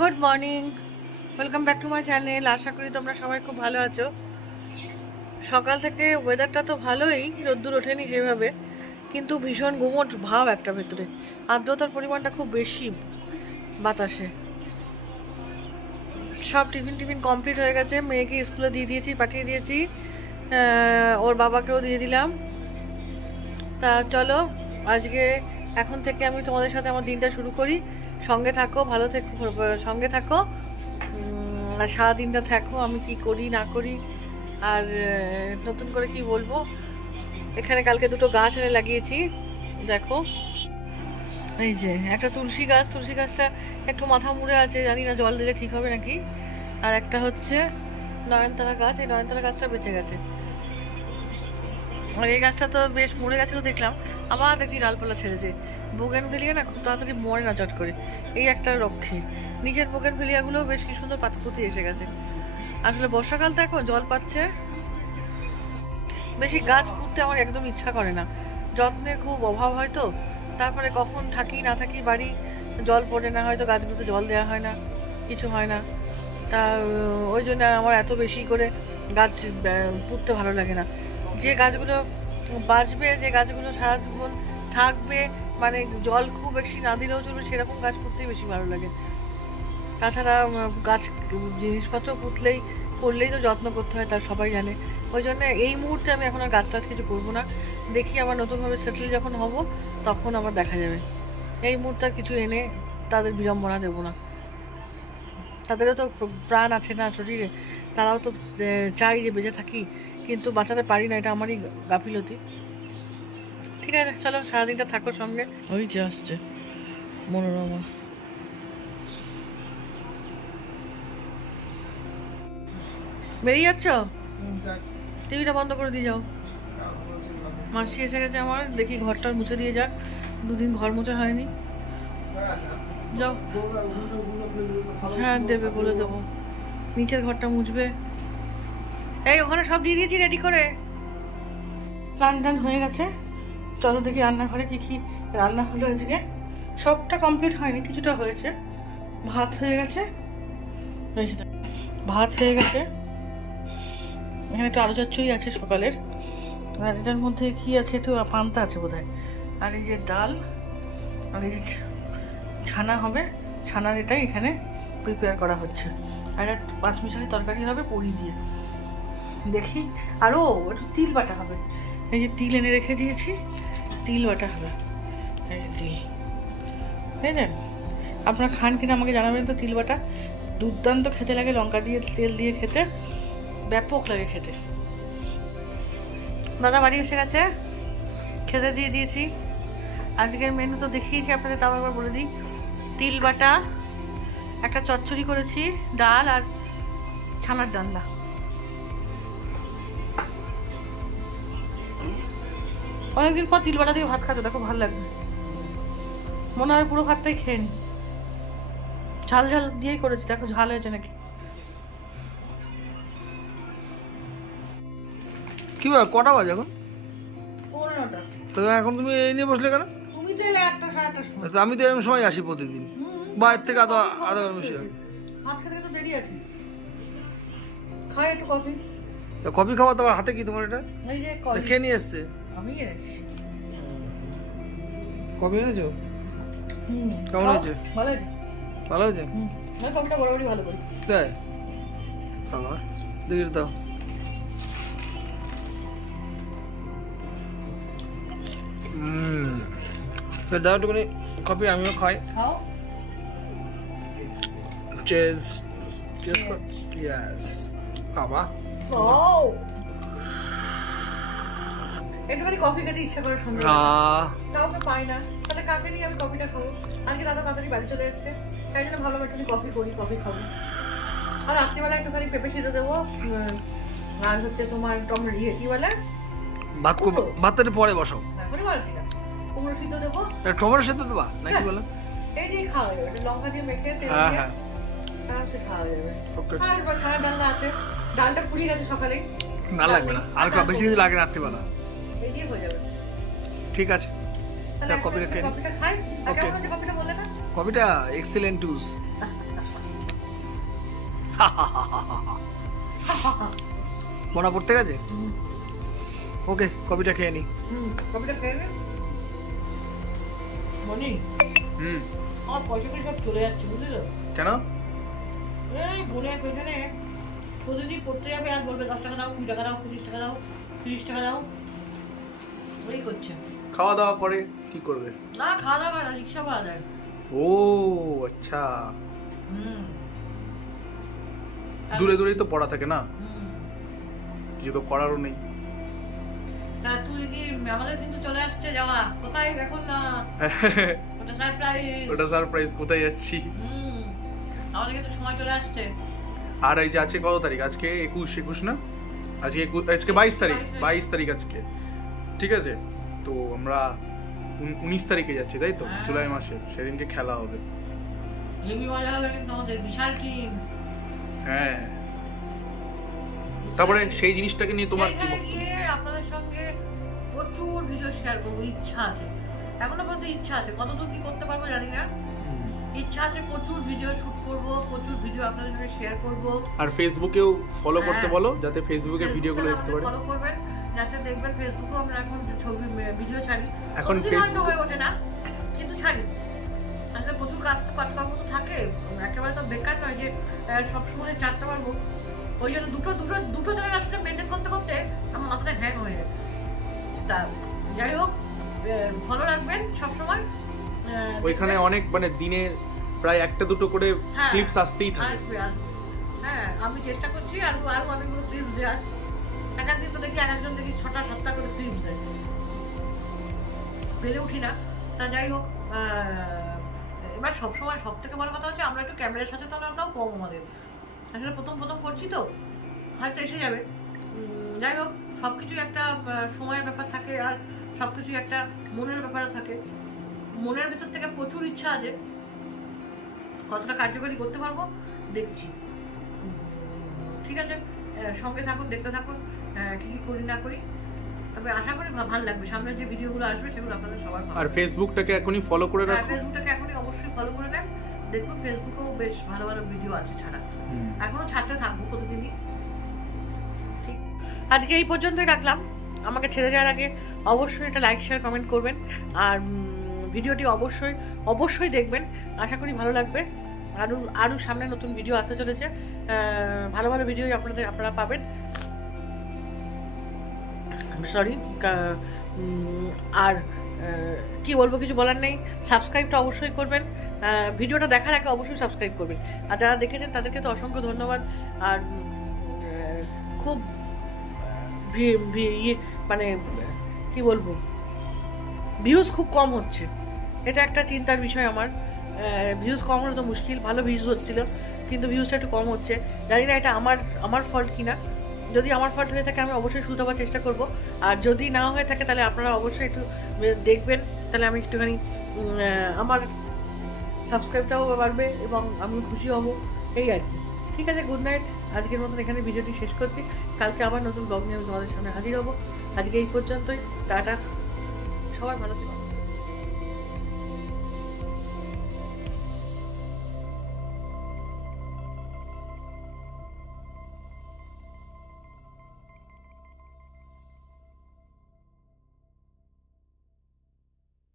Good morning, welcome back to my channel. আশা করি তোমরা সবাই খুব ভালো আছো। সকাল থেকে ওয়েদারটা তো ভালোই, রোদ্দুর ওঠেনি সেভাবে, কিন্তু ভীষণ গুমোট ভাব একটা ভেতরে, আর্দ্রতার পরিমাণটা খুব বেশি বাতাসে। সব টিফিন কমপ্লিট হয়ে গেছে, মেয়েকে স্কুলে দিয়ে দিয়েছি, পাঠিয়ে দিয়েছি, ওর বাবাকেও দিয়ে দিলাম। তা চলো আজকে এখন থেকে আমি তোমাদের সাথে আমার দিনটা শুরু করি। সঙ্গে থাকো, ভালো থেকো, সঙ্গে থাকো, আর সারাদিনটা থাকো আমি কি করি না করি। আর নতুন করে কি বলবো, এখানে কালকে দুটো গাছ এনে লাগিয়েছি, দেখো। এই যে একটা তুলসী গাছটা একটু মাথা মুড়ে আছে, জানি না জল দিলে ঠিক হবে নাকি। আর একটা হচ্ছে নয়নতারা গাছ, এই নয়নতারা গাছটা বেঁচে গেছে। আর এই গাছটা তো বেশ মরে গেছিলো দেখলাম, আবার দেখছি ডালপালা ছেড়েছে। বোগেনভেলিয়া না খুব তাড়াতাড়ি মরে না চট করে, এই একটা রক্ষে। নিচের বোগেনভেলিয়াগুলোও বেশ কি সুন্দর পাতাপুতি এসে গেছে। আসলে বর্ষাকাল তো এখন জল পাচ্ছে, বেশি গাছ পুঁততে আমার একদম ইচ্ছা করে না, যত্নের খুব অভাব হয়তো। তারপরে কখন থাকি না থাকি বাড়ি, জল পড়ে না, হয়তো গাছগুলোতে জল দেওয়া হয় না, কিছু হয় না। তা ওই জন্য আমার এত বেশি করে গাছ পুঁততে ভালো লাগে না। যে গাছগুলো বাঁচবে, যে গাছগুলো সারা জীবন থাকবে, মানে জল খুব বেশি না দিলেও চলবে, সেরকম গাছ পুঁততেই বেশি ভালো লাগে। তাছাড়া গাছ জিনিসপত্র পুঁতলেই করলেই তো যত্ন করতে হয়, তার সবাই জানে। ওই জন্য এই মুহূর্তে আমি এখন আর গাছ টাছ কিছু করবো না, দেখি আমার নতুনভাবে সেটেল যখন হব তখন আমার দেখা যাবে। এই মুহূর্তে আর কিছু এনে তাদের বিড়ম্বনা দেবো না, তাদেরও তো প্রাণ আছে না শরীরে, তারাও তো চাই যে বেঁচে থাকি, কিন্তু বাঁচাতে পারি না, এটা আমারই গাফিলতি। ঠিক আছে চলো, সারাদিনটা থাকো সঙ্গে। ওই যে আসছে মনোরমা। বেরিয়ে যাচ্ছ? টিভিটা বন্ধ করে দিয়ে যাও। মাসি এসে গেছে আমার, দেখি ঘরটা মুছে দিয়ে যাক, দুদিন ঘর মোছা হয়নি। যাও, হ্যাঁ দেবে, বলে দেবো, নিচের ঘরটা মুছবে। এই ওখানে সব দিয়ে দিয়েছি রেডি করে, স্নান টান হয়ে গেছে। চলো দেখি রান্নাঘরে কী কী রান্না হলো আজকে। সবটা কমপ্লিট হয়নি, কিছুটা হয়েছে। ভাত হয়ে গেছে, ভাত হয়ে গেছে, এখানে একটু আলু চচ্চড়ি আছে সকালের, আর এটার মধ্যে কি আছে, একটু পান্তা আছে বোধহয়। আর এই যে ডাল, আর এই যে ছানা হবে, ছানার এটাই এখানে প্রিপেয়ার করা হচ্ছে। আর এক পাঁচমিশালি তরকারি হবে পুরি দিয়ে, দেখি। আরও একটু তিল বাটা হবে, এই যে তিল এনে রেখে দিয়েছি, তিল বাটা হবে। এই যে তিল, বুঝলেন? আপনারা খান কিনা আমাকে জানাবেন তো। তিল বাটা দুর্দান্ত খেতে লাগে, লঙ্কা দিয়ে তেল দিয়ে খেতে ব্যাপক লাগে খেতে। দাদা বাড়ি এসে গেছে, খেতে দিয়ে দিয়েছি। আজকের মেনু তো দেখিয়েছি আপনাদের, তাও একবার বলে দিই। তিল বাটা, একটা চচ্চড়ি করেছি, ডাল আর ছানার ডালনা। অনেকদিন পর তিল বাটা দিয়ে ভাত খাচ্ছে, দেখো ভালো লাগবে, মনে হয় পুরো ভাতটাই খেয়ে নি। ঝাল ঝাল দিয়েই করেছি, দেখো ঝাল হয়েছে নাকি। কি ব্যাপার, কটা বাজে এখন? 15টা। তো এখন তুমি এই নিয়ে বসলে কেন? তুমি তো এলে 1টা সাড়ে 1টার সময়। তো আমি তো এরকম সময় আসি প্রতিদিন, বা এর থেকে আধা আধা ঘন্টা বেশি আগে। ভাত খেতে তো দেরি আছে, খাই একটু কফি। তো কফি খাওয়া, তোমার হাতে কি তোমার এটা? এই যে খেয়ে নিয়ে এসছে। আমি এনেছি। কফি এনেছো? হুম, কেমন হয়েছে? ভালো আছে। ভালো হয়েছে? আমি কফিটা বরাবরই ভালো করি। তাই? বাবা দেখি একটু দাও। দাও একটুখানি কফি, আমিও খাই। খাও। চেজ চেজ কর। ইয়েস বাবা, খাও। একটুখানি কফি খেতে ইচ্ছা করে সন্ধ্যা, কাউকে পাই না, তাহলে কাকে নিয়ে আমি কফিটা খাবো। আজকে দাদা তাড়াতাড়ি বাড়ি চলে এসছে, তাই জন্য ভাবলাম একটুখানি কফি করি, কফি খাবো। আর রাত্রিবেলা একটুখানি পেঁপে সিদ্ধ দেবো, আর হচ্ছে তোমার কি বলে, ভাত করবো, ভাতটা পরে বসাও। এখনই বলছি না, কুমড়ো সিদ্ধ দেবো। টমেটো সেদ্ধ দেবা নাকি বলো? এই দিয়ে খাওয়া যাবে, এটা লঙ্কা দিয়ে মেখে তেল হ্যাঁ দিয়ে হ্যাঁ, আরামসে খাওয়া যাবে। ওকে। আর ছানা ডালনা আছে, ডালটা ফুরিয়ে গেছে সকালেই, না লাগবে না, আর বেশি কিছু লাগে রাত্রিবেলা। এই দিয়ে হয়ে যাবে। ঠিক আছে, তাহলে কফিটা খেয়ে কফিটা খাই। ওকে। কেমন হচ্ছে কফিটা বললে না? কফিটা এক্সেলেন্ট টুজ। মনে পড়তে গেছে? ওকে, কপিটা খেয়ে নি। কপিটা খেয়ে নে। মনি, আমার পয়সাগুলো সব চলে যাচ্ছে, বুঝলি তো? কেন? এই বোনের পেছনে প্রতিদিন পড়তে যাবে আর বলবে 10 টাকা দাও, 20 টাকা দাও, 25 টাকা দাও, 30 টাকা দাও, ওই করছে। খাওয়া দাওয়া করে কি করবে? না, খাওয়া দাওয়া না, রিক্সা ভাড়া দেয়। ও আচ্ছা, হুম। দূরে দূরেই তো পড়া থাকে না, হুম। কিছু তো করারও নেই। তা তুই কি, আমাদের কিন্তু চলে আসছে যাওয়া, কোথায় এখন? না ওটা সারপ্রাইজ। ওটা সারপ্রাইজ, কোথায় যাচ্ছি? আমাদের কিন্তু সময় চলে আসছে। আর এই যে আছে কত তারিখ আজকে? 21 না, আজকে 22 তারিখ, 22 তারিখ আজকে, ঠিক আছে? তো আমরা 19 তারিখে যাচ্ছি, তাই তো? হ্যাঁ। জুলাই মাসে, সেদিনকে খেলা হবে। হেভি মজা হবে কিন্তু, আমাদের বিশাল টিম। হ্যাঁ, তারপরে সেই জিনিসটাকে নিয়ে তোমার কি সেইখানে বক্তব্য? গিয়ে আপনাদের সঙ্গে প্রচুর ভিডিও শেয়ার করবো, ইচ্ছা আছে, এখনো পর্যন্ত ইচ্ছা আছে, কতদূর কি করতে পারবো জানি না, ইচ্ছা আছে। প্রচুর ভিডিও শুট করব, প্রচুর ভিডিও আপনাদের সঙ্গে শেয়ার করব। আর ফেসবুকেও ফলো করতে হ্যাঁ। বলো, যাতে ফেসবুকে ভিডিওগুলো দেখতে পারে। ফলো করবেন, যাতে দেখবেন ফেসবুকেও আমরা এখন ছবি ভিডিও ছাড়ি। এখন প্রতিদিন হয়তো Facebook- হয়ে ওঠে না, কিন্তু ছাড়ি। আসলে প্রচুর কাজকর্ম তো থাকে, একেবারে তো বেকার নয় যে সবসময় ছাড়তে পারবো। ওই জন্য দুটো জায়গায় আসলে মেনটেন করতে করতে আমার মাথাটা হ্যাং হয়ে যায়। তা যাই হোক, ফলো রাখবেন সবসময়। ওইখানে অনেক মানে দিনে প্রায় একটা দুটো করে হ্যাঁ, ক্লিপস আসতেই থাকে। আসবে। হ্যাঁ, আমি চেষ্টা করছি আরো অনেকগুলো ক্লিপস দেওয়ার। এক একদিন তো দেখি, এক একজন দেখি 6টা-7টা করে ক্লিপস দেয়, পেরে উঠি না। তা যাই হোক, এবার সবসময় সব থেকে বড় কথা হচ্ছে আমরা একটু ক্যামেরার সচেতনতাও কম আমাদের। আসলে প্রথম করছি তো, হয়তো এসে যাবে। যাই হোক, সব কিছুই একটা সময়ের ব্যাপার থাকে, আর সব কিছুই একটা মনের ব্যাপারও থাকে। মনের ভেতর থেকে প্রচুর ইচ্ছা আছে, কতটা কার্যকরী করতে পারবো দেখছি। ঠিক আছে, সঙ্গে থাকুন, দেখতে থাকুন কী কী করি না করি। তবে আশা করি ভালো লাগবে, সামনে যে ভিডিওগুলো আসবে সেগুলো আপনাদের সবার ভালো আর লাগবে। ফেসবুকটাকে এখনই ফলো করে রাখো। ফেসবুকটাকে এখনই অবশ্যই ফলো করে নেন। দেখুন, ফেসবুকেও বেশ ভালো ভালো ভিডিও আছে ছাড়া, এখনো ছাড়তে থাকবো প্রতিদিনই। ঠিক, আজকে এই পর্যন্তই রাখলাম। আমাকে ছেড়ে যাওয়ার আগে অবশ্যই এটা লাইক, শেয়ার, কমেন্ট করবেন। আর ভিডিওটি অবশ্যই দেখবেন, আশা করি ভালো লাগবে। আরও সামনে নতুন ভিডিও আসতে চলেছে, ভালো ভালো ভিডিও আপনারা পাবেন। সরি, আর কি বলবো, কিছু বলার নেই। সাবস্ক্রাইবটা অবশ্যই করবেন, ভিডিওটা দেখার আগে অবশ্যই সাবস্ক্রাইব করবেন। আর যারা দেখেছেন তাদেরকে তো অসংখ্য ধন্যবাদ। আর খুব মানে কি বলবো, ভিউজ খুব কম হচ্ছে, এটা একটা চিন্তার বিষয় আমার। ভিউজ কম হলে তো মুশকিল, ভালো ভিউজ হচ্ছিল, কিন্তু ভিউজটা একটু কম হচ্ছে। জানি না এটা আমার ফল্ট কিনা। যদি আমার ফল্ট হয়ে থাকে আমি অবশ্যই শুধরাবার চেষ্টা করব, আর যদি না হয়ে থাকে তাহলে আপনারা অবশ্যই একটু দেখবেন, তাহলে আমি একটুখানি আমার সাবস্ক্রাইবটাও বাড়বে এবং আমি খুশি হব, এই আর কি। ঠিক আছে, গুড নাইট। আজকের মতন এখানে ভিডিওটি শেষ করছি, কালকে আবার নতুন ব্লগ নিয়ে তোমাদের সামনে হাজির হব। আজকে এই পর্যন্তই, টাটা, সবাই ভালো থাকবেন।